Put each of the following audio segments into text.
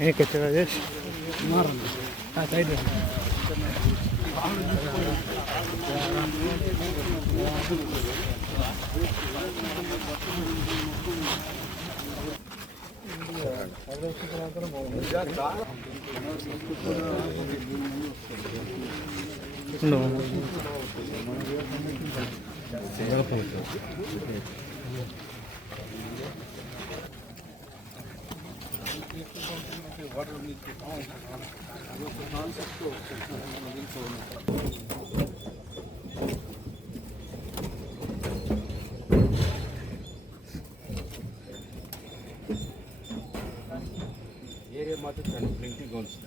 వెనక్కి వచ్చా రాజేష్ సైడ్ ఉండు. ఏరియా మాత్రం ప్రింటింగ్ గోల్స్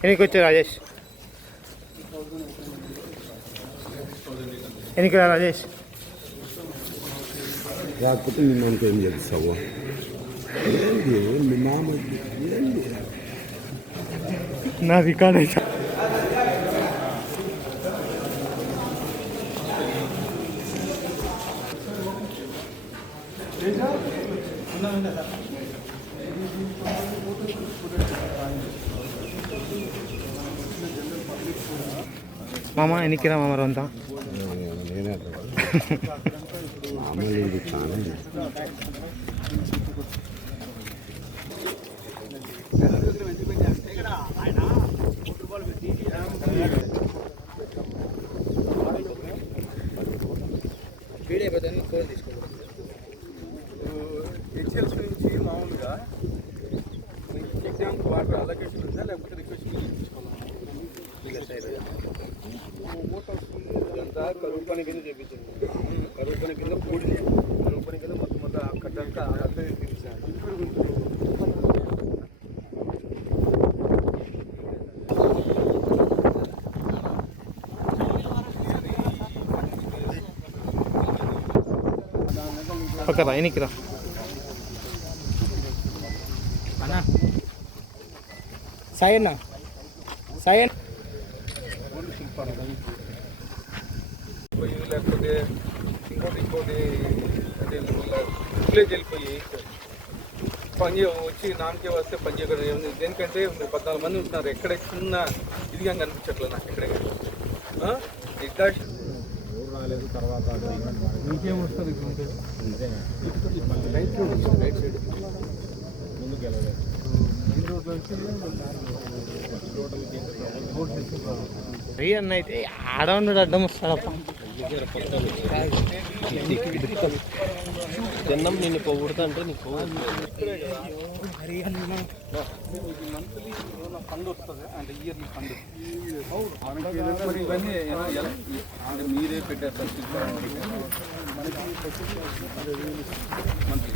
వెనక్కి వచ్చా రాజేష్? రా రాజేష్? రాకపోతే మీ నాన్నకి ఏం చేస్తావు ఏంది? మీ మామ ఏంది? నా రికార్డ్ అయితే మామ వెనక్కి రా మామ అంతా నేనే మామూలు ఇది చాలా హెచ్ఎల్స్ నుంచి మామూలుగా ఎగ్జామ్ వాటర్ అలొకేషన్ ఉందా? లేకపోతే రిక్వెస్ట్ ఇదంతా కరువు పని కింద చేపించింది కరువు పని కింద పూడి కరువు పని కింద మొత్తం మొత్తం అక్కడంతా ఓకే రా వెనక్కి రా అన్నా. అన్న. పోయి లేకపోతే ఇంకోటి ఇంకోటి అంటే విలేజ్ వెళ్ళిపోయి పని వచ్చి నామకే వస్తే పని చేయడం దేనికంటే పద్నాలుగు మంది ఉంటున్నారు. ఎక్కడ చిన్న ఇదిగా కనిపించట్లేదు నాకు ఎక్కడ. నిర్దాక్ష. ఇంకేం వస్తుంది రైట్ సైడ్ రైట్ సైడ్ ముందుకు వెళ్ళలేదు మెయిన్ రోడ్ రీ అన్న అయితే ఆడవాడు అడ్డం వస్తాడప్ప. జన్నం నిన్ను పొగుడుతా అంటే నీకు మంత్లీ ఏమైనా ఫండ్ వస్తుంది అంటే ఇయర్లీ ఫండ్ మరి పెట్టారు. Sir monthly.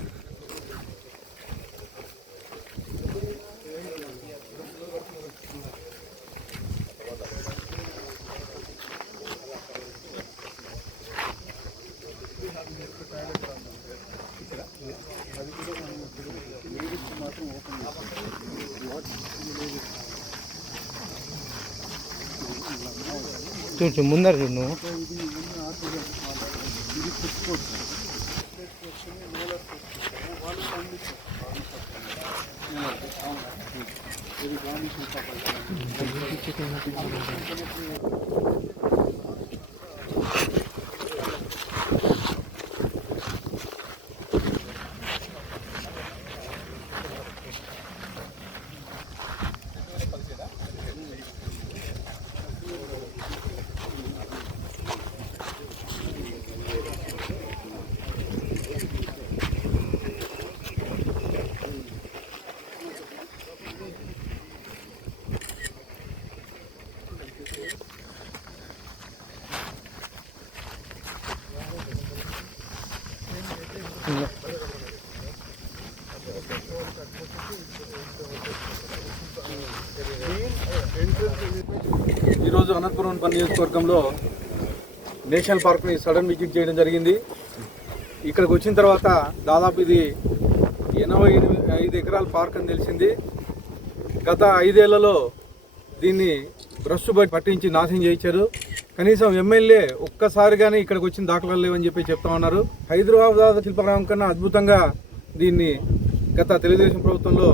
చూచు ముందర చూడు నువ్వు ఇది అనంతపురం పని నియోజకవర్గంలో నేషనల్ పార్క్ని సడన్ విజిట్ చేయడం జరిగింది. ఇక్కడికి వచ్చిన తర్వాత దాదాపు ఇది ఎనభై ఎనిమిది ఐదు ఎకరాల పార్క్ అని తెలిసింది. గత ఐదేళ్ళలో దీన్ని బ్రష్ పట్టించి నాశనం చేయించారు. కనీసం ఎమ్మెల్యే ఒక్కసారిగానే ఇక్కడికి వచ్చిన దాఖలాలు లేవని చెప్పి చెప్తా ఉన్నారు. హైదరాబాద్ శిల్పగ్రామం కన్నా అద్భుతంగా దీన్ని గత తెలుగుదేశం ప్రభుత్వంలో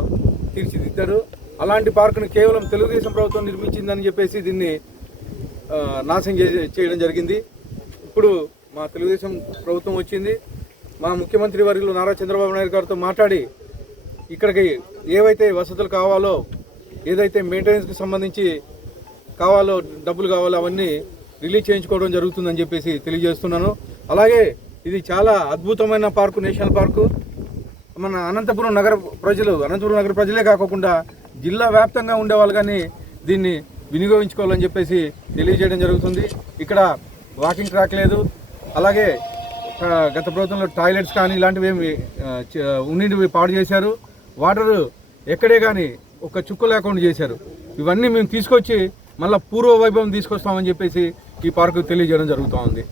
తీర్చిదిద్దారు. అలాంటి పార్కును కేవలం తెలుగుదేశం ప్రభుత్వం నిర్మించిందని చెప్పేసి దీన్ని నాశనం చేయడం జరిగింది. ఇప్పుడు మా తెలుగుదేశం ప్రభుత్వం వచ్చింది. మా ముఖ్యమంత్రి వర్యులు నారా చంద్రబాబు నాయుడు గారితో మాట్లాడి ఇక్కడికి ఏవైతే వసతులు కావాలో ఏదైతే మెయింటెనెన్స్కి సంబంధించి కావాలో డబ్బులు కావాలో అవన్నీ రిలీజ్ చేయించుకోవడం జరుగుతుందని చెప్పేసి తెలియజేస్తున్నాను. అలాగే ఇది చాలా అద్భుతమైన పార్కు నేషనల్ పార్కు. మన అనంతపురం నగర ప్రజలు అనంతపురం నగర ప్రజలే కాకుండా జిల్లా వ్యాప్తంగా ఉండేవాళ్ళు కానీ దీన్ని వినియోగించుకోవాలని చెప్పేసి తెలియజేయడం జరుగుతుంది. ఇక్కడ వాకింగ్ ట్రాక్ లేదు. అలాగే గత ప్రభుత్వంలో టాయిలెట్స్ కానీ ఇలాంటివి ఏమి ఉన్నింటివి పాడు చేశారు. వాటర్ ఎక్కడే కానీ ఒక చుక్క లేకుండా చేశారు. ఇవన్నీ మేము తీసుకొచ్చి మళ్ళీ పూర్వ వైభవం తీసుకొస్తామని చెప్పేసి ఈ పార్కు తెలియజేయడం జరుగుతూ ఉంది.